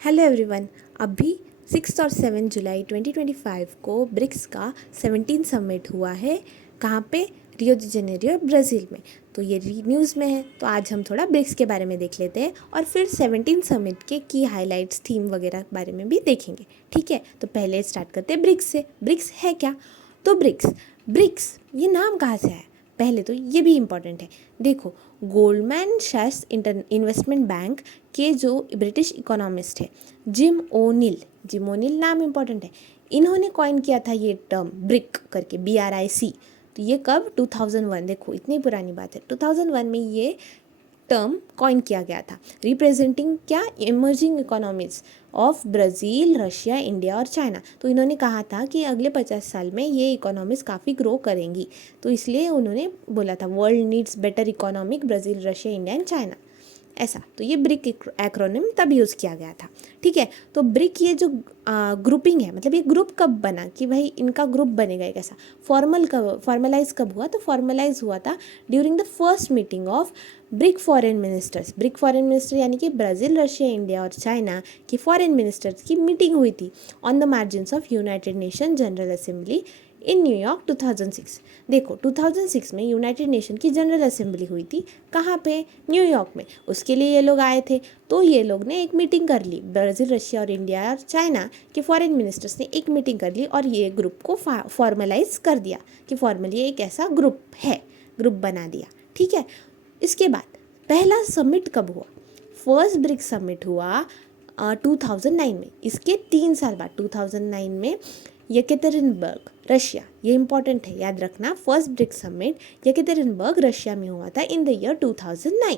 Hello everyone. अभी 6 और 7 जुलाई 2025 को ब्रिक्स का 17 समिट हुआ है। कहाँ पे? रियो डी जेनेरियो, ब्राज़ील में। तो ये न्यूज़ में है, तो आज हम थोड़ा ब्रिक्स के बारे में देख लेते हैं और फिर 17 समिट के की हाइलाइट्स, थीम वगैरह के बारे में भी देखेंगे। ठीक है, तो पहले स्टार्ट करते हैं ब्रिक्स से। ब्रिक्स है क्या? तो ब्रिक्स ये नाम कहाँ से आया? पहले तो ये भी इम्पॉर्टेंट है। देखो, गोल्डमैन सैक्स इन्वेस्टमेंट बैंक के जो ब्रिटिश इकोनॉमिस्ट है जिम ओनिल नाम इम्पॉर्टेंट है। इन्होंने कॉइन किया था ये टर्म ब्रिक करके, BRIC। तो ये कब? 2001। देखो इतनी पुरानी बात है, 2001 में ये टर्म कॉइन किया गया था, रिप्रेजेंटिंग क्या? Emerging economies of Brazil, Russia, India और चाइना। तो इन्होंने कहा था कि अगले 50 साल में ये इकोनॉमीज काफ़ी ग्रो करेंगी, तो इसलिए उन्होंने बोला था world needs better economic Brazil, Russia, India and China, ऐसा। तो ये ब्रिक एक्रोनिम तब यूज़ किया गया था। ठीक है, तो ब्रिक ये जो ग्रुपिंग है, मतलब ये ग्रुप कब बना कि भाई इनका ग्रुप बनेगा एक ऐसा, फॉर्मलाइज कब हुआ? तो फॉर्मलाइज हुआ था during the first meeting of brick foreign ministers. Brick foreign minister यानी कि ब्राज़ील, रशिया, इंडिया और चाइना की फॉरेन मिनिस्टर्स की मीटिंग हुई थी on the margins of United nation general assembly in New York 2006। देखो 2006 में यूनाइटेड नेशन की जनरल असेंबली हुई थी। कहाँ पे? न्यूयॉर्क में। उसके लिए ये लोग आए थे, तो ये लोग ने एक मीटिंग कर ली। ब्राज़ील, रशिया और इंडिया और चाइना के फॉरेन मिनिस्टर्स ने एक मीटिंग कर ली और ये ग्रुप को फॉर्मलाइज कर दिया कि फॉर्मली एक ऐसा ग्रुप है, ग्रुप बना दिया। ठीक है, इसके बाद पहला समिट कब हुआ? फर्स्ट ब्रिक्स समिट हुआ 2009 में। इसके 3 साल बाद 2009 में येकेटेरिनबर्ग, रशिया, ये इंपॉर्टेंट है, याद रखना। फर्स्ट ब्रिक्स समिट येकेटेरिनबर्ग, रशिया में हुआ था इन द ईयर 2009।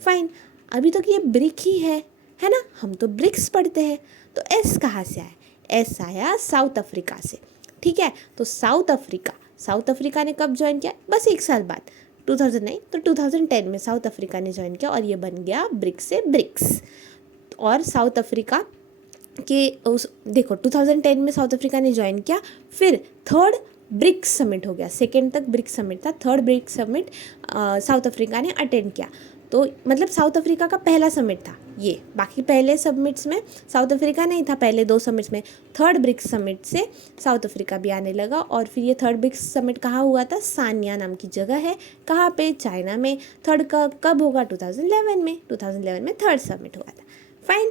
फाइन, अभी तक ये ब्रिक ही है ना? हम तो ब्रिक्स पढ़ते हैं। तो एस कहाँ से आया? एस आया साउथ अफ्रीका से। ठीक है, तो साउथ अफ्रीका ने कब ज्वाइन किया? बस 1 साल बाद, 2009। तो 2010 में साउथ अफ्रीका ने ज्वाइन किया और ये बन गया ब्रिक्स से ब्रिक्स। और साउथ अफ्रीका के देखो 2010 में साउथ अफ्रीका ने ज्वाइन किया, फिर थर्ड ब्रिक्स समिट हो गया। सेकेंड तक ब्रिक्स समिट था, third BRICS summit South Africa ने अटेंड किया। तो मतलब साउथ अफ्रीका का पहला समिट था ये। बाकी पहले समिट्स में साउथ अफ्रीका नहीं था, पहले 2 समिट्स में। थर्ड ब्रिक्स समिट से साउथ अफ्रीका भी आने लगा और फिर ये थर्ड ब्रिक्स समिट कहाँ हुआ था? सानिया नाम की जगह है। कहाँ पे? चाइना में। थर्ड का कब होगा? 2011 में। 2011 में थर्ड समिट हुआ था। फाइन,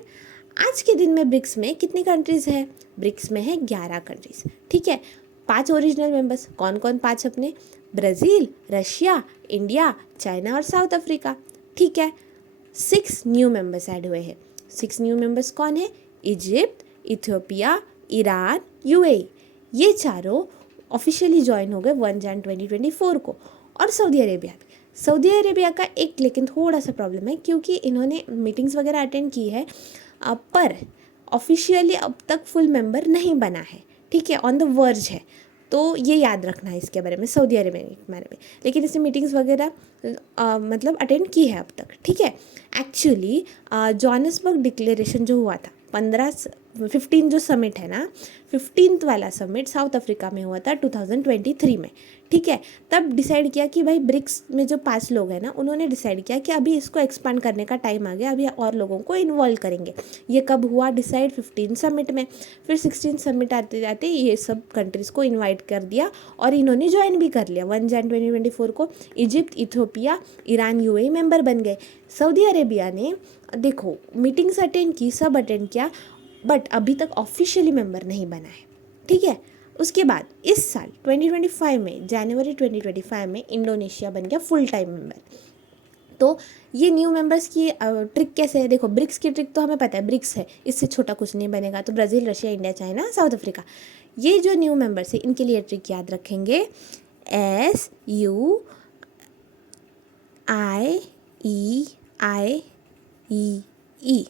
आज के दिन में ब्रिक्स में कितनी कंट्रीज़ है? ब्रिक्स में है 11 कंट्रीज़। ठीक है, 5 ओरिजिनल मेंबर्स। कौन कौन 5 अपने? ब्राज़ील, रशिया, इंडिया, चाइना और साउथ अफ्रीका। ठीक है, 6 न्यू मेंबर्स ऐड हुए हैं। 6 न्यू मेंबर्स कौन है? Egypt, Ethiopia, Iran, UAE। ये चारों ऑफिशियली ज्वाइन हो गए 1 जनवरी 2024 को। और सऊदी अरेबिया भी। सऊदी अरेबिया का एक लेकिन थोड़ा सा प्रॉब्लम है, क्योंकि इन्होंने मीटिंग्स वगैरह अटेंड की है पर ऑफिशियली अब तक फुल मेंबर नहीं बना है। ठीक है, ऑन द वर्ज है। तो ये याद रखना है इसके बारे में, सऊदी अरेबिया के बारे में। लेकिन इसने मीटिंग्स वगैरह मतलब अटेंड की है अब तक। ठीक है, एक्चुअली जोहान्सबर्ग डिक्लेरेशन जो हुआ था 15 जो समिट है ना, 15th वाला समिट साउथ अफ्रीका में हुआ था 2023 में। ठीक है, तब डिसाइड किया कि भाई ब्रिक्स में जो 5 लोग हैं ना, उन्होंने डिसाइड किया कि अभी इसको एक्सपांड करने का टाइम आ गया, अभी और लोगों को इन्वॉल्व करेंगे। ये कब हुआ डिसाइड? 15 समिट में। फिर 16 समिट आते जाते ये सब कंट्रीज़ को इन्वाइट कर दिया और इन्होंने ज्वाइन भी कर लिया। 1 जनवरी 2024 को Egypt, Ethiopia, Iran, UAE member बन गए। सऊदी अरेबिया ने देखो मीटिंग्स अटेंड की, सब अटेंड किया, बट अभी तक ऑफिशियली मेंबर नहीं बना है। ठीक है, उसके बाद इस साल 2025 में, जनवरी 2025 में इंडोनेशिया बन गया फुल टाइम मेंबर। तो ये न्यू मेंबर्स की ट्रिक कैसे है? देखो, ब्रिक्स की ट्रिक तो हमें पता है, ब्रिक्स है, इससे छोटा कुछ नहीं बनेगा। तो Brazil, Russia, India, China, South Africa, ये जो न्यू मेंबर्स है इनके लिए ट्रिक याद रखेंगे। SUIE।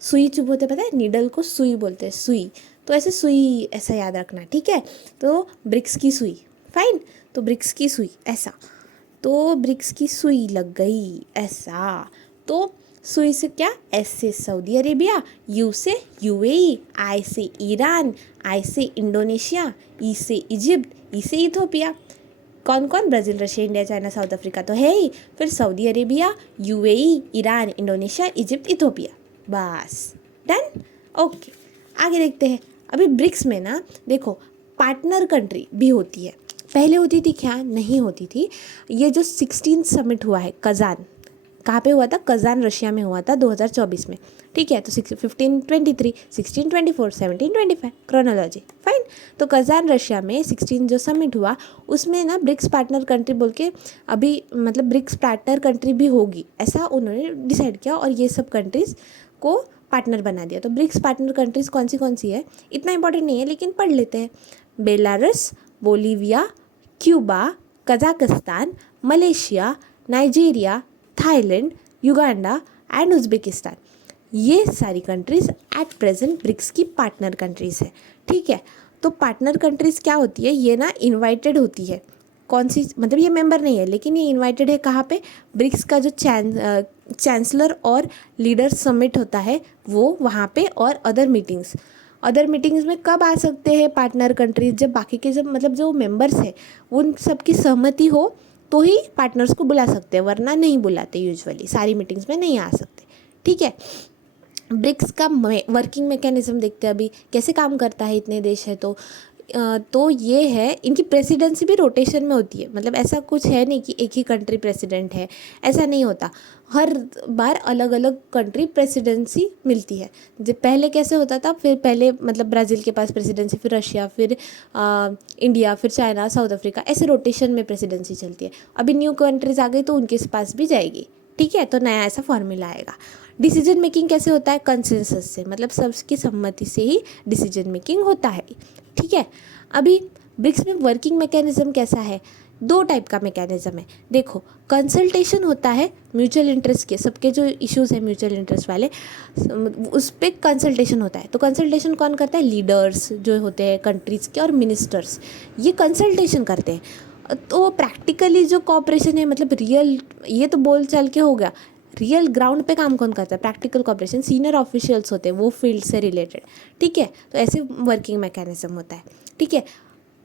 सुई चुप होते, पता है? नीडल को सुई बोलते हैं, सुई। तो ऐसे सुई ऐसा याद रखना। ठीक है, तो ब्रिक्स की सुई। फाइन, तो ब्रिक्स की सुई ऐसा, तो ब्रिक्स की सुई लग गई ऐसा। तो सुई से क्या? S से सऊदी अरेबिया, U से UAE, I से ईरान, I से इंडोनेशिया, E से इजिप्ट, E से इथियोपिया। कौन कौन? Brazil, Russia, India, China, South Africa तो है ही। फिर Saudi Arabia, UAE, Iran, Indonesia, Egypt, Ethiopia. बस डन। ओके, आगे देखते हैं। अभी ब्रिक्स में ना देखो पार्टनर कंट्री भी होती है, पहले होती थी क्या, नहीं होती थी। ये जो 16 समिट हुआ है कजान, कहाँ पे हुआ था, कजान रशिया में हुआ था 2024 में, ठीक है। तो 1523, 1624, 1725 क्रोनोलॉजी फाइन। तो कजान रशिया में 16 जो समिट हुआ उसमें ना ब्रिक्स पार्टनर कंट्री बोल के अभी मतलब ब्रिक्स पार्टनर कंट्री भी होगी, ऐसा उन्होंने डिसाइड किया और ये सब कंट्रीज़ को पार्टनर बना दिया। तो ब्रिक्स पार्टनर कंट्रीज कौन सी है, इतना इंपॉर्टेंट नहीं है लेकिन पढ़ लेते हैं। Belarus, Bolivia, Cuba, Kazakhstan, Malaysia, Nigeria, Thailand, Uganda and Uzbekistan, ये सारी कंट्रीज़ एट प्रेजेंट ब्रिक्स की पार्टनर कंट्रीज़ है, ठीक है। तो पार्टनर कंट्रीज़ क्या होती है, ये ना इनवाइटेड होती है, कौन सी, मतलब ये मेंबर नहीं है लेकिन ये इनवाइटेड है कहाँ पे, ब्रिक्स का जो चांसलर और लीडर समिट होता है वो वहाँ पे, और अदर मीटिंग्स में कब आ सकते हैं पार्टनर कंट्रीज, जब बाकी के जब मतलब जो मेंबर्स है उन सबकी सहमति हो तो ही पार्टनर्स को बुला सकते हैं, वरना नहीं बुलाते, यूजुअली सारी मीटिंग्स में नहीं आ सकते, ठीक है। ब्रिक्स का वर्किंग मैकेनिज्म देखते हैं अभी कैसे काम करता है, इतने देश है तो ये है, इनकी प्रेसिडेंसी भी रोटेशन में होती है, मतलब ऐसा कुछ है नहीं कि एक ही कंट्री प्रेसिडेंट है, ऐसा नहीं होता, हर बार अलग अलग कंट्री प्रेसिडेंसी मिलती है। जब पहले कैसे होता था, फिर पहले मतलब ब्राज़ील के पास प्रेसिडेंसी, फिर रशिया, फिर इंडिया, फिर चाइना, साउथ अफ्रीका, ऐसे रोटेशन में प्रेसिडेंसी चलती है। अभी न्यू कंट्रीज आ गई तो उनके पास भी जाएगी, ठीक है। तो नया ऐसा फॉर्मूला आएगा। डिसीजन मेकिंग कैसे होता है, कंसेंसस से, मतलब सबकी सम्मति से ही डिसीजन मेकिंग होता है, ठीक है। अभी ब्रिक्स में वर्किंग मैकेनिज्म कैसा है, दो टाइप का मैकेनिज्म है। देखो कंसल्टेशन होता है म्यूचुअल इंटरेस्ट के, सबके जो इश्यूज है म्यूचुअल इंटरेस्ट वाले उस पर कंसल्टेशन होता है। तो कंसल्टेशन कौन करता है, लीडर्स जो होते हैं कंट्रीज़ के और मिनिस्टर्स, ये कंसल्टेशन करते हैं। तो प्रैक्टिकली जो कॉपरेशन है, मतलब रियल, ये तो बोल चाल के हो गया, रियल ग्राउंड पे काम कौन करता है, प्रैक्टिकल कॉपरेशन सीनियर ऑफिशियल्स होते हैं, वो फील्ड से रिलेटेड, ठीक है। तो ऐसे वर्किंग मैकेनिज्म होता है, ठीक है।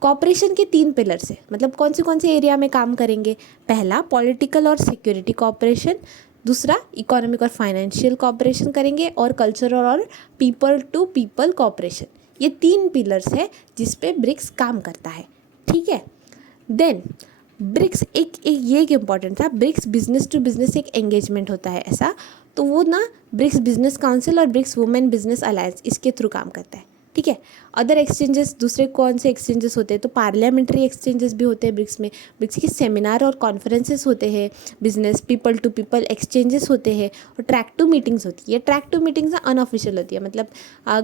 कॉपरेशन के 3 पिलर्स है, मतलब कौन से एरिया में काम करेंगे, पहला पॉलिटिकल और सिक्योरिटी कॉपरेशन, दूसरा इकोनॉमिक और फाइनेंशियल कॉपरेशन करेंगे, और कल्चरल और पीपल टू पीपल कॉपरेशन, ये 3 पिलर्स है जिस पे ब्रिक्स काम करता है, ठीक है। देन ब्रिक्स ये एक इम्पॉर्टेंट था, ब्रिक्स बिजनेस टू बिजनेस एक एंगेजमेंट होता है ऐसा, तो वो ना ब्रिक्स बिजनेस काउंसिल और ब्रिक्स वुमेन बिजनेस अलायंस इसके थ्रू काम करता है, ठीक है। अदर एक्सचेंजेस, दूसरे कौन से एक्सचेंजेस होते हैं, तो पार्लियामेंट्री एक्सचेंजेस भी होते हैं ब्रिक्स में, ब्रिक्स के सेमिनार और कॉन्फ्रेंसेस होते हैं, business people to people exchanges होते हैं, और ट्रैक टू मीटिंग्स होती है। ट्रैक टू मीटिंग्स अनऑफिशियल होती है, मतलब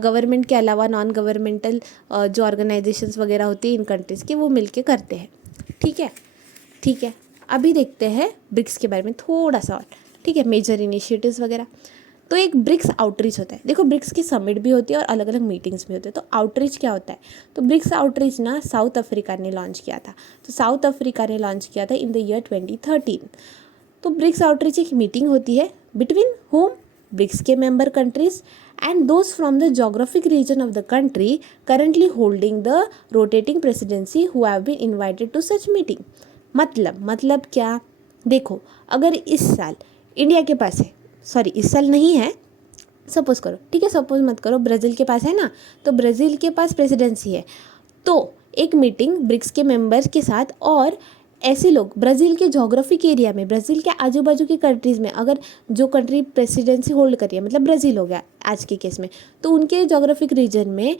गवर्नमेंट के अलावा नॉन गवर्नमेंटल जो ऑर्गेनाइजेशंस वगैरह होती है इन कंट्रीज़ की, वो मिलके करते हैं, ठीक है। अभी देखते हैं ब्रिक्स के बारे में थोड़ा सा और, ठीक है, मेजर इनिशिएटिव्स वगैरह। तो एक ब्रिक्स आउटरीच होता है, देखो ब्रिक्स की समिट भी होती है और अलग अलग मीटिंग्स भी होते हैं। तो आउटरीच क्या होता है, तो ब्रिक्स आउटरीच ना साउथ अफ्रीका ने लॉन्च किया था, तो साउथ अफ्रीका ने लॉन्च किया था इन द ईयर 2013। तो ब्रिक्स आउटरीच एक मीटिंग होती है बिटवीन होम, ब्रिक्स के member countries and those from the geographic region of the country currently holding the rotating presidency who have been invited to such meeting. मतलब क्या, देखो अगर इस साल इंडिया के पास है, सॉरी इस साल नहीं है, सपोज करो, ठीक है, सपोज मत करो, ब्राज़ील के पास है ना, तो ब्राज़ील के पास प्रेसिडेंसी है, तो एक मीटिंग ब्रिक्स के मेंबर्स के साथ, और ऐसे लोग ब्राज़ील के जोग्राफिक एरिया में, ब्राज़ील के आजू बाजू की कंट्रीज़ में, अगर जो कंट्री प्रेसिडेंसी होल्ड करी है, मतलब ब्राज़ील हो गया आज के केस में, तो उनके जोग्राफिक रीजन में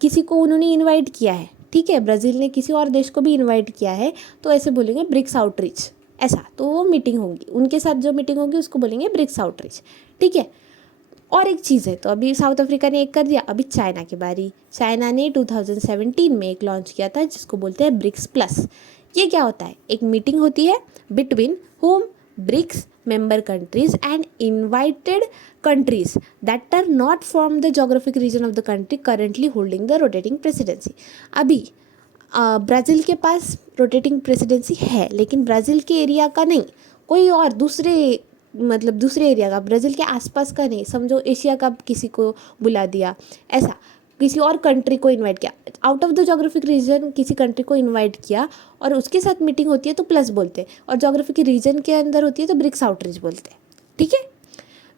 किसी को उन्होंने इन्वाइट किया है, ठीक है, ब्राज़ील ने किसी और देश को भी इन्वाइट किया है, तो ऐसे बोलेंगे ब्रिक्स आउटरीच, ऐसा, तो वो मीटिंग होगी, उनके साथ जो मीटिंग होगी उसको बोलेंगे ब्रिक्स आउटरीच, ठीक है। और एक चीज़ है, तो अभी साउथ अफ्रीका ने एक कर दिया, अभी चाइना की बारी। चाइना ने 2017 में एक लॉन्च किया था जिसको बोलते हैं ब्रिक्स प्लस। ये क्या होता है, एक मीटिंग होती है between home, BRICS member countries and invited countries that are not from the geographic region of the country currently holding the rotating presidency। अभी ब्राज़ील के पास रोटेटिंग प्रेसिडेंसी है, लेकिन ब्राज़ील के एरिया का नहीं, कोई और दूसरे एरिया का, ब्राज़ील के आसपास का नहीं, समझो एशिया का किसी को बुला दिया, ऐसा किसी और कंट्री को इनवाइट किया, out of the geographic region किसी कंट्री को इनवाइट किया और उसके साथ मीटिंग होती है तो प्लस बोलते हैं, और जोग्राफिक रीजन के अंदर होती है तो ब्रिक्स आउटरीच बोलते हैं, ठीक है।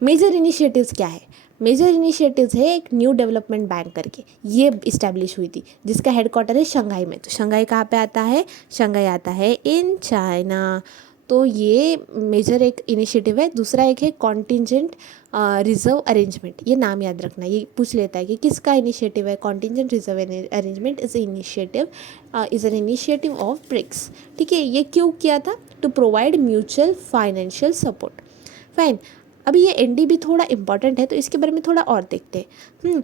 मेजर इनिशिएटिव्स क्या है, मेजर इनिशिएटिव्स है एक न्यू डेवलपमेंट बैंक करके, ये इस्टेब्लिश हुई थी जिसका हेडक्वार्टर है शंघाई में। तो शंघाई कहाँ पे आता है? शंघाई आता है इन चाइना। तो ये मेजर एक इनिशिएटिव है। दूसरा एक है कॉन्टिजेंट रिजर्व अरेंजमेंट, ये नाम याद रखना, ये पूछ लेता है कि किसका इनिशिएटिव है। Contingent reserve arrangement is an initiative of BRICS. ठीक है, ये क्यों किया था? To provide mutual financial support. Fine, अभी ये एनडीबी थोड़ा इंपॉर्टेंट है तो इसके बारे में थोड़ा और देखते हैं।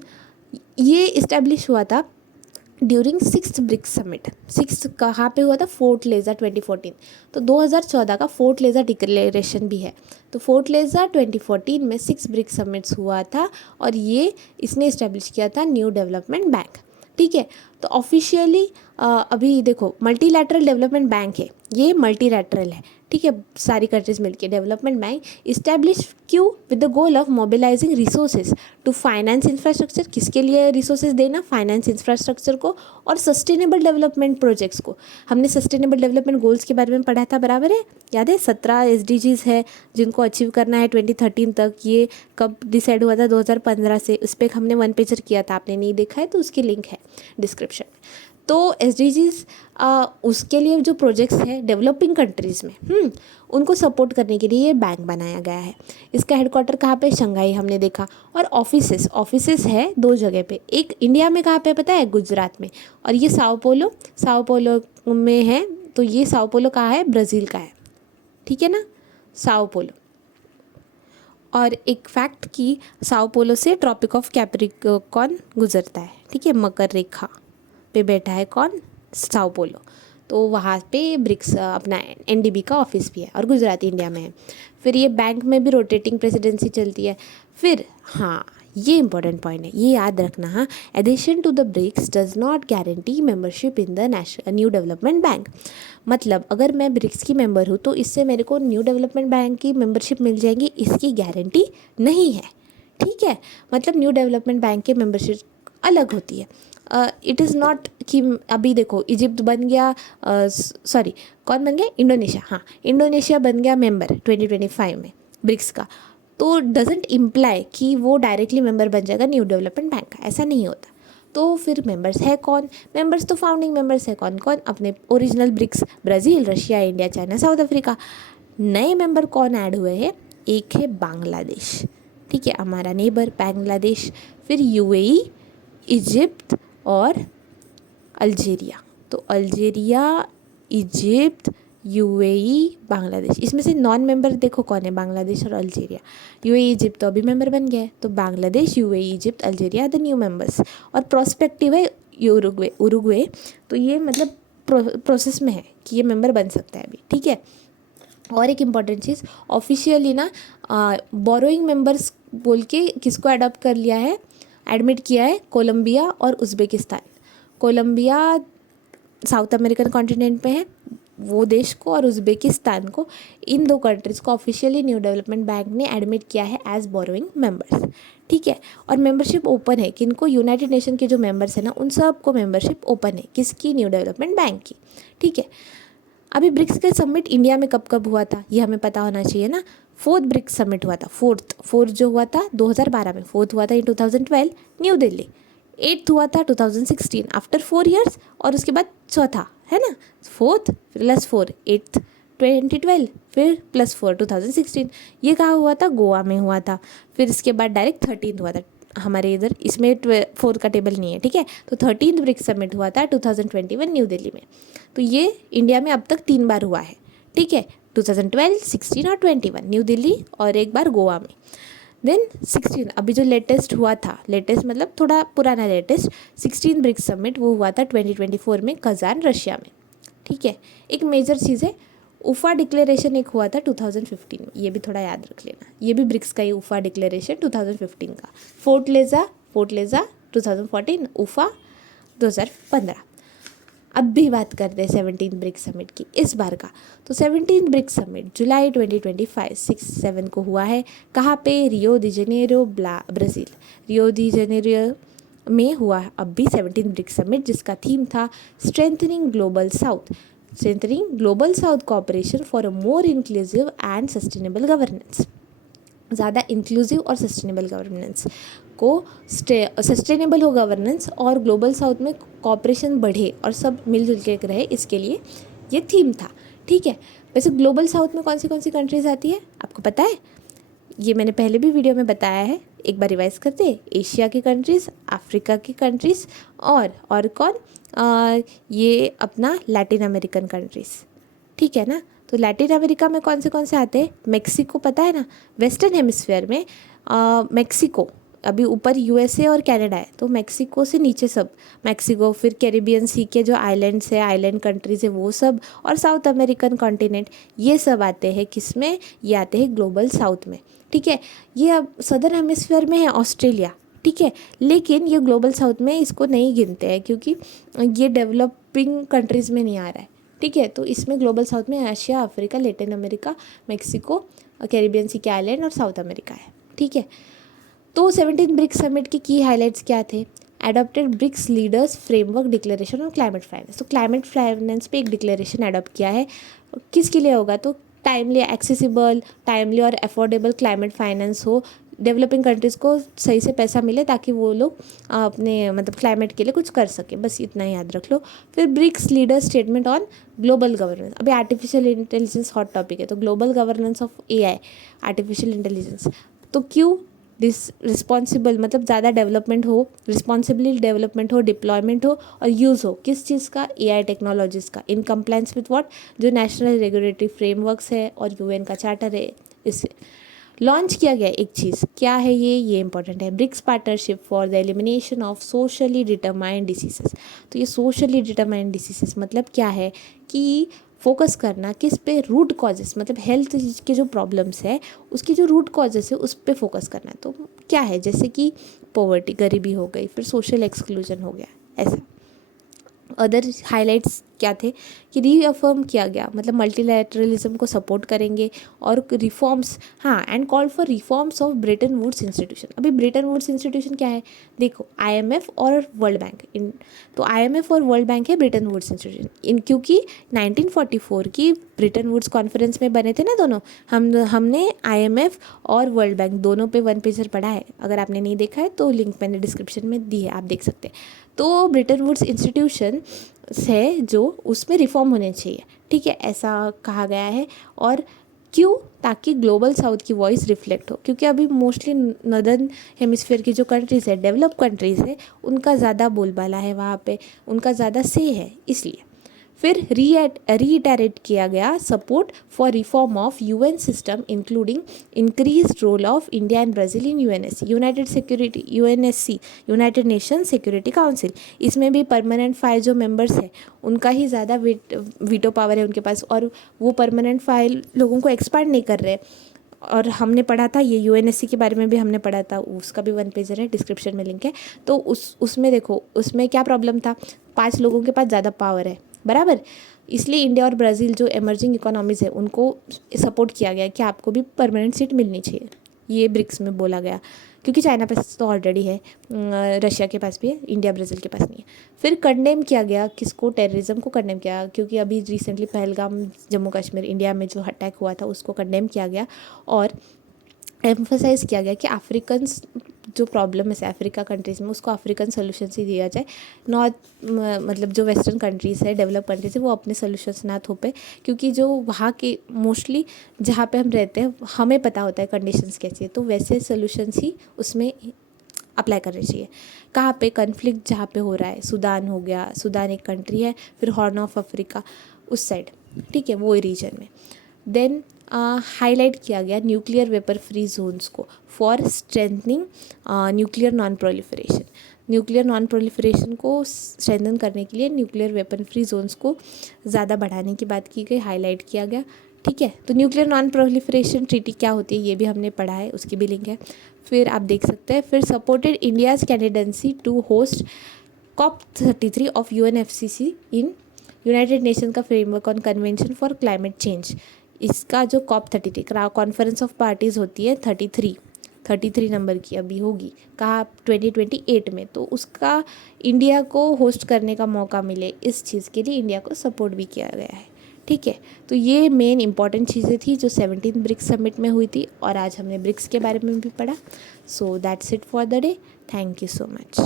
ये इस्टेब्लिश हुआ था during 6th BRICS summit. 6th कहाँ पे हुआ था? फोर्ट लेज़ा 2014। तो 2014 का फोर्ट लेज़ा डिक्लेरेशन भी है। तो फोर्ट लेज़ा 2014 में 6 ब्रिक्स समिट्स हुआ था और ये इसने इस्टेब्लिश किया था न्यू डेवलपमेंट बैंक। ठीक है, तो ऑफिशियली अभी देखो मल्टीलैटरल डेवलपमेंट बैंक है, ये मल्टीलैटरल है। ठीक है, सारी कंट्रीज मिलके डेवलपमेंट बैंक इस्टेब्लिश क्यों? With the goal of mobilising resources to finance infrastructure. किसके लिए रिसोर्सेज देना? फाइनेंस इंफ्रास्ट्रक्चर को और सस्टेनेबल डेवलपमेंट प्रोजेक्ट्स को। हमने सस्टेनेबल डेवलपमेंट गोल्स के बारे में पढ़ा था, बराबर है? याद है 17 SDGs है जिनको अचीव करना है 2013 तक। ये कब डिसाइड हुआ था? 2015 से। उस पर हमने 1 पेजर किया था, आपने नहीं देखा है तो उसकी लिंक है डिस्क्रिप्शन में। तो SDGs उसके लिए जो प्रोजेक्ट्स हैं डेवलपिंग कंट्रीज़ में उनको सपोर्ट करने के लिए ये बैंक बनाया गया है। इसका हेडक्वार्टर कहाँ पे? शंघाई हमने देखा। और ऑफिसेस है 2 जगह पे। एक इंडिया में कहाँ पे पता है? गुजरात में। और ये साओ पोलो में है। तो ये साओ पोलो कहाँ है? ब्राज़ील का है। ठीक है ना, साओ पोलो। और एक फैक्ट कि साओ पोलो से ट्रॉपिक ऑफ कैप्रिकॉर्न गुजरता है। ठीक है, मकर रेखा पे बैठा है कौन? Sao Paulo. तो वहाँ पे ब्रिक्स अपना एनडीबी का ऑफिस भी है और गुजरात इंडिया में है। फिर ये बैंक में भी रोटेटिंग प्रेसिडेंसी चलती है। फिर हाँ, ये इंपॉर्टेंट पॉइंट है, ये याद रखना। हाँ, addition to the BRICS does not guarantee membership in the New Development Bank. मतलब अगर मैं ब्रिक्स की मेंबर हूँ तो इससे मेरे को न्यू डेवलपमेंट बैंक की मेंबरशिप मिल जाएगी, इसकी गारंटी नहीं है। ठीक है, मतलब न्यू डेवलपमेंट बैंक की मेंबरशिप अलग होती है। इट इज़ नॉट कि अभी देखो इजिप्ट बन गया, सॉरी कौन बन गया? इंडोनेशिया। हाँ, इंडोनेशिया बन गया मेंबर 2025 में ब्रिक्स का। तो डजेंट इम्प्लाई कि वो डायरेक्टली मेंबर बन जाएगा न्यू डेवलपमेंट बैंक का, ऐसा नहीं होता। तो फिर मेंबर्स है कौन? मेंबर्स तो फाउंडिंग मेंबर्स है कौन कौन? अपने original BRICS, Brazil, Russia, India, China, South Africa. नए मेंबर कौन ऐड हुए हैं? एक है बांग्लादेश। ठीक है, हमारा नेबर बांग्लादेश। फिर UAE, इजिप्ट और अल्जीरिया। तो अल्जीरिया, इजिप्ट, UAE, बांग्लादेश। इसमें से नॉन मेंबर देखो कौन है? बांग्लादेश और अल्जीरिया। UAE, इजिप्ट तो अभी मेंबर बन गया है, तो Bangladesh, UAE, Egypt, Algeria the new members. और प्रोस्पेक्टिव है उरुग्वे। तो ये मतलब प्रोसेस में है कि ये मेंबर बन सकता है अभी। ठीक है, और एक इम्पॉर्टेंट चीज़, ऑफिशियली ना बोरोइंग मेंबर्स बोल के किसको अडॉप्ट कर लिया है, एडमिट किया है? कोलंबिया और Uzbekistan. Colombia South American continent में है, वो देश को, और उज़्बेकिस्तान को, इन 2 कंट्रीज़ को ऑफिशियली न्यू डेवलपमेंट बैंक ने एडमिट किया है एज बोरोइंग मेंबर्स। ठीक है, और मेंबरशिप ओपन है किनको? यूनाइटेड नेशन के जो मेंबर्स हैं ना उन सब को मेंबरशिप ओपन है। किसकी? न्यू डेवलपमेंट बैंक की। ठीक है, अभी ब्रिक्स का समिट इंडिया में कब कब हुआ था ये हमें पता होना चाहिए ना। 4th ब्रिक्स समिट हुआ था, फोर्थ जो हुआ था 2012 में, 4th हुआ था इन 2012 न्यू दिल्ली, 8th हुआ था 2016 आफ्टर 4 years, और उसके बाद चौथा है ना 4th +4 8th 2012, फिर +4 2016। ये कहाँ हुआ था? गोवा में हुआ था। फिर इसके बाद डायरेक्ट 13th हुआ था हमारे इधर, इसमें 4th का टेबल नहीं है। ठीक है, तो 13th ब्रिक्स समिट हुआ था 2021 न्यू दिल्ली में। तो ये इंडिया में अब तक 3 बार हुआ है। ठीक है, 2012, 16 और 21 न्यू दिल्ली, और एक बार गोवा में। देन 16 अभी जो लेटेस्ट हुआ था, लेटेस्ट मतलब थोड़ा पुराना लेटेस्ट, 16 ब्रिक्स समिट वो हुआ था 2024 में कजान, रशिया में। ठीक है, एक मेजर चीज़ है उफ़ा डिक्लेरेशन एक हुआ था 2015 में, ये भी थोड़ा याद रख लेना। ये भी ब्रिक्स का ही उफ़ा डिक्लेरेशन 2015 का। Fortaleza 2014, Ufa 2015। अब भी बात करते हैं 17 ब्रिक्स समिट की इस बार का। तो 17 ब्रिक्स समिट जुलाई 2025 6-7 को हुआ है। कहाँ पे? रियो दी जेनेरो, ब्राज़ील। रियो दी जेनेरो में हुआ अब भी 17 ब्रिक्स समिट, जिसका थीम था strengthening global south cooperation for a more inclusive and sustainable governance. ज़्यादा इंक्लूसिव और सस्टेनेबल गवर्नेंस को, सस्टेनेबल हो गवर्नेंस और ग्लोबल साउथ में कॉपरेशन बढ़े और सब मिलजुल के रहे, इसके लिए ये थीम था। ठीक है, वैसे ग्लोबल साउथ में कौन सी कंट्रीज़ आती है आपको पता है? ये मैंने पहले भी वीडियो में बताया है, एक बार रिवाइज करते हैं। एशिया की कंट्रीज़, अफ्रीका की कंट्रीज़ और कौन, ये अपना लैटिन अमेरिकन कंट्रीज़। ठीक है ना, तो लैटिन अमेरिका में कौन से आते हैं? मेक्सिको पता है ना, वेस्टर्न हेमिस्फीयर में मेक्सिको, अभी ऊपर यूएसए और कनाडा है, तो मेक्सिको से नीचे सब मेक्सिको, फिर कैरिबियन सी के जो आइलैंड्स है, आइलैंड कंट्रीज़ है वो सब, और साउथ अमेरिकन कॉन्टिनेंट, ये सब आते हैं किसमें? ये आते हैं ग्लोबल साउथ में। ठीक है, ये अब सदर्न हेमिस्फीयर में है ऑस्ट्रेलिया। ठीक है, लेकिन ये ग्लोबल साउथ में इसको नहीं गिनते हैं क्योंकि ये डेवलपिंग कंट्रीज़ में नहीं आ रहा है। ठीक है, तो इसमें ग्लोबल साउथ में Asia, Africa, Latin America, Mexico, Caribbean sea के आइलैंड और साउथ अमेरिका है। ठीक है, तो 17 ब्रिक्स समिट के की हाइलाइट्स क्या थे? Adopted BRICS leaders framework declaration on climate finance. तो क्लाइमेट फाइनेंस पे एक डिक्लेरेशन अडॉप्ट किया है, किसके लिए होगा? तो टाइमली एक्सेसिबल, टाइमली और अफोर्डेबल क्लाइमेट फाइनेंस हो, डेवलपिंग कंट्रीज़ को सही से पैसा मिले ताकि वो लोग अपने मतलब क्लाइमेट के लिए कुछ कर सके, बस इतना याद रख लो। फिर BRICS leader statement on global governance. अभी आर्टिफिशियल इंटेलिजेंस हॉट टॉपिक है, तो global governance of AI, artificial intelligence. तो क्यों रिस्पॉन्सिबल, मतलब ज़्यादा डेवलपमेंट हो, रिस्पॉन्सिबली डेवलपमेंट हो, डिप्लॉयमेंट हो और यूज़ हो, किस चीज़ का? एआई टेक्नोलॉजीज़ का, इन कंप्लायंस विथ व्हाट? जो नेशनल रेगुलेटरी फ्रेमवर्क्स है और यूएन का चार्टर है, इससे लॉन्च किया गया एक चीज़। क्या है ये इंपॉर्टेंट है, BRICS partnership for the elimination of socially determined diseases. तो ये सोशली डिटरमाइंड डिसीजेस मतलब क्या है कि फोकस करना किस पे? रूट कॉजेस, मतलब हेल्थ के जो प्रॉब्लम्स है उसकी जो रूट कॉजेस है उस पे फोकस करना है। तो क्या है, जैसे कि पॉवर्टी, गरीबी हो गई, फिर सोशल एक्सक्लूजन हो गया, ऐसा। अदर हाइलाइट्स क्या थे कि रीअफर्म किया गया, मतलब मल्टीलैटरलिज्म को सपोर्ट करेंगे और रिफॉर्म्स, हाँ, and call for reforms of Bretton Woods institution. अभी ब्रेटन वुड्स इंस्टीट्यूशन क्या है? देखो, आईएमएफ और वर्ल्ड बैंक, इन तो आईएमएफ और वर्ल्ड बैंक है ब्रेटन वुड्स इंस्टीट्यूशन, इन क्योंकि 1944 की ब्रेटन वुड्स कॉन्फ्रेंस में बने थे ना दोनों। हमने आईएमएफ और वर्ल्ड बैंक दोनों पे वन पेजर पढ़ा है, अगर आपने नहीं देखा है तो लिंक मैंने डिस्क्रिप्शन में दी है, आप देख सकते हैं। तो ब्रेटन वुड्स इंस्टीट्यूशन है जो, उसमें रिफॉर्म होने चाहिए। ठीक है, ऐसा कहा गया है। और क्यों? ताकि ग्लोबल साउथ की वॉइस रिफ्लेक्ट हो, क्योंकि अभी मोस्टली नॉर्दर्न हेमिस्फीयर की जो कंट्रीज़ है, डेवलप कंट्रीज़ है, उनका ज़्यादा बोलबाला है वहाँ पे, उनका ज़्यादा से है, इसलिए। फिर रीइटरेट किया गया support for reform of UN system including increase role of India and Brazil in UNSC, United Nation Security Council. इसमें भी परमानेंट 5 जो मेंबर्स हैं उनका ही ज़्यादा वीटो पावर है उनके पास, और वो परमानेंट 5 लोगों को एक्सपांड नहीं कर रहे। और हमने पढ़ा था ये यूएनएससी के बारे में भी हमने पढ़ा था, उसका भी वन पेजर है, डिस्क्रिप्शन में लिंक है। तो उसमें देखो, उसमें क्या प्रॉब्लम था? 5 लोगों के पास ज़्यादा पावर है, बराबर। इसलिए इंडिया और ब्राज़ील जो इमर्जिंग इकोनॉमीज़ है उनको सपोर्ट किया गया कि आपको भी परमानेंट सीट मिलनी चाहिए, ये ब्रिक्स में बोला गया। क्योंकि चाइना पास तो ऑलरेडी है, रशिया के पास भी है, इंडिया ब्राज़ील के पास नहीं है। फिर कंडेम किया गया, किसको? टेररिज्म को कंडेम किया, क्योंकि अभी रिसेंटली पहलगाम जम्मू कश्मीर इंडिया में जो अटैक हुआ था उसको कंडेम किया गया। और एम्फोसाइज किया गया कि अफ्रीकन्स जो प्रॉब्लम है अफ्रीका कंट्रीज़ में, उसको अफ्रीकन सोल्यूशंस ही दिया जाए। नॉर्थ मतलब जो वेस्टर्न कंट्रीज़ है, डेवलप कंट्रीज़ है, वो अपने सोल्यूशंस ना थोपे, क्योंकि जो वहाँ के मोस्टली जहाँ पे हम रहते हैं हमें पता होता है कंडीशंस कैसी है, तो वैसे सोल्यूशंस ही उसमें अप्लाई करने चाहिए। कहाँ पे कन्फ्लिक्ट जहाँ पे हो रहा है, सूडान हो गया, सूडान एक कंट्री है, फिर हॉर्न ऑफ अफ्रीका उस साइड, ठीक है, वो रीजन में। देन हाईलाइट किया गया न्यूक्लियर वेपर फ्री जोन्स को for strengthening nuclear non proliferation. Nuclear non proliferation को स्ट्रेंथन करने के लिए न्यूक्लियर वेपन फ्री जोन्स को ज़्यादा बढ़ाने की बात की गई, हाईलाइट किया गया। ठीक है, तो न्यूक्लियर नॉन प्रोलिफरेशन ट्रीटी क्या होती है ये भी हमने पढ़ा है, उसकी भी लिंक है, फिर आप देख सकते हैं। फिर supported India's candidacy to host COP33 of UNFCCC in United Nation का framework on convention for climate change. इसका जो COP33 कॉन्फ्रेंस ऑफ पार्टीज़ होती है 33 नंबर की अभी होगी, कहाँ? 2028 में। तो उसका इंडिया को होस्ट करने का मौका मिले, इस चीज़ के लिए इंडिया को सपोर्ट भी किया गया है। ठीक है, तो ये मेन इंपॉर्टेंट चीज़ें थी जो 17 ब्रिक्स समिट में हुई थी और आज हमने ब्रिक्स के बारे में भी पढ़ा। So that's it for the day. Thank you so much.